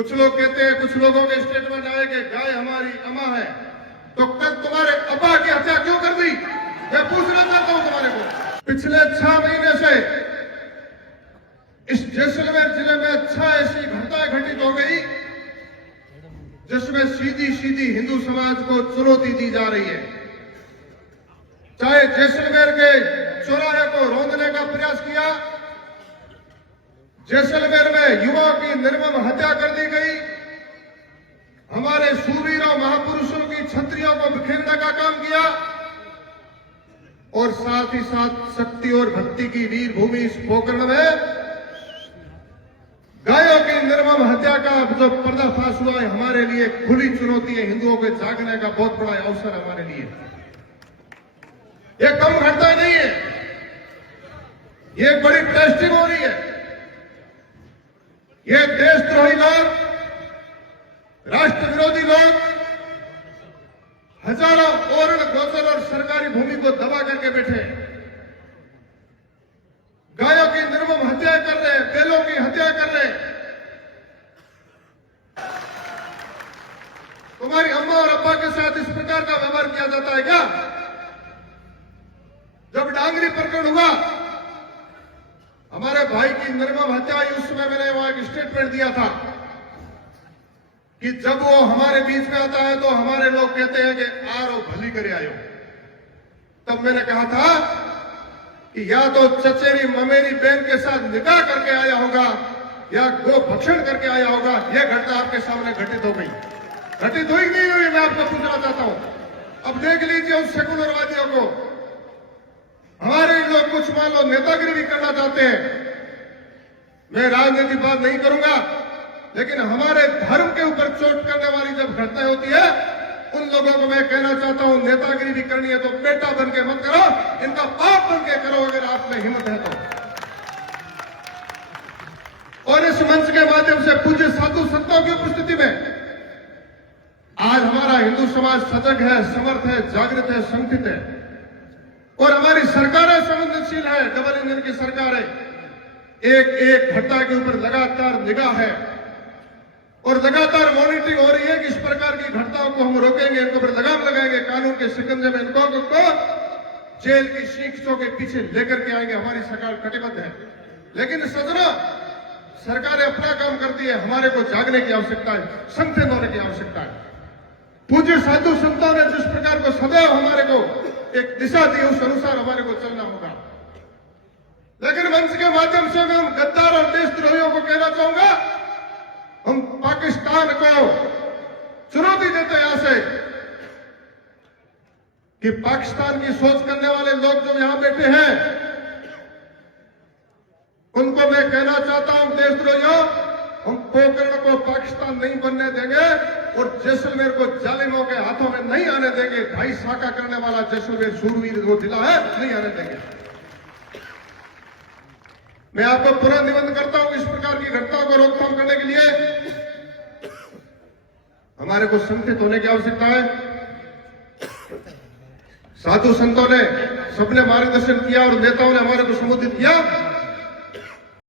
कुछ लोग कहते हैं, कुछ लोगों के स्टेटमेंट आए कि गाय हमारी अम्मा है, तो कल तुम्हारे अब्बा की हत्या क्यों कर दी? मैं पूछना चाहता हूं तुम्हारे को। पिछले 6 महीने से इस जैसलमेर जिले में 6 ऐसी घटनाएं घटित हो गई जिसमें सीधी सीधी हिंदू समाज को चुनौती दी जा रही है। चाहे जैसलमेर के चौराहे को रौंदने का प्रयास किया, जैसलमेर में युवाओं की निर्मम हत्या कर दी गई, हमारे शूरवीरों महापुरुषों की छत्रियों को बिखेरने का काम किया, और साथ ही साथ शक्ति और भक्ति की वीर भूमि इस पोखरण में गायों की निर्मम हत्या का जो पर्दाफाश हुआ है, हमारे लिए खुली चुनौती है। हिंदुओं के जागने का बहुत बड़ा अवसर हमारे लिए। यह कम घटना नहीं है, यह बड़ी टेस्टिंग हो रही है। ये देशद्रोही लोग, राष्ट्र विरोधी लोग हजारों ओरण गोचर और सरकारी भूमि को दबा करके बैठे, गायों की निर्मम हत्या कर रहे हैं, बैलों की हत्या कर रहे हैं। तुम्हारी अम्मा और अब्बा के साथ इस प्रकार का व्यवहार किया जाता है क्या? जब डांगरी प्रकरण हुआ, हमारे भाई की निर्मम हत्या हुई, उस समय मैंने वहां एक स्टेटमेंट दिया था कि जब वो हमारे बीच में आता है तो हमारे लोग कहते हैं कि आरो भली करे आयो। तब मैंने कहा था कि या तो चचेरी ममेरी बहन के साथ निकाह करके आया होगा या गो भक्षण करके आया होगा। यह घटना आपके सामने घटित हो गई। घटित हुई नहीं हुई, मैं आपको पूछना चाहता हूं। अब देख लीजिए उस सेकुलरवादियों को। हमारे लोग कुछ मान लो नेतागिरी भी करना चाहते हैं। मैं राजनीतिक बात नहीं करूंगा, लेकिन हमारे धर्म के ऊपर चोट करने वाली जब घटना होती है, उन लोगों को मैं कहना चाहता हूं, नेतागिरी भी करनी है तो बेटा बन के मत करो, इनका बाप बन के करो अगर आप में हिम्मत है तो। और इस मंच के माध्यम से पूज्य साधु संतों की उपस्थिति में आज हमारा हिंदू समाज सजग है, समर्थ है, जागृत है, संगठित है, और हमारी सरकारें संवेदनशील है। डबल इंजन की सरकार है। एक एक घटना के ऊपर लगातार निगाह है और लगातार मॉनिटरिंग हो रही है कि इस प्रकार की घटनाओं को हम रोकेंगे, इनको पर लगाम लगाएंगे, कानून के शिकंजे में इनको जेल की शीखों के पीछे लेकर के आएंगे। हमारी सरकार कटिबद्ध है। लेकिन सजना, सरकारें अपना काम करती है, हमारे को जागने की आवश्यकता है, संगठित होने की आवश्यकता है। पूज्य साधु संतों ने जिस प्रकार को सदैव हमारे को एक दिशा दी, उस अनुसार हमारे को चलना होगा। लेकिन मंच के माध्यम से मैं उन गद्दार और देशद्रोहियों को कहना चाहूंगा, हम पाकिस्तान को चुनौती देते हैं यहां से कि पाकिस्तान की सोच करने वाले लोग जो यहां बैठे हैं, उनको मैं कहना चाहता हूं, देशद्रोहियों, हम पोखरण को पाकिस्तान नहीं बनने देंगे और जैसलमेर को जालिमों के हाथों में नहीं आने देंगे। ढाई शाखा करने वाला जैसलमेर शूरवीर जो जिला है, नहीं आने देंगे। मैं आपको पूरा निवेदन करता हूं, इस प्रकार की घटनाओं को रोकथाम करने के लिए हमारे को संगठित होने की आवश्यकता है। साधु संतों ने सबने मार्गदर्शन किया और नेताओं ने हमारे को संबोधित किया।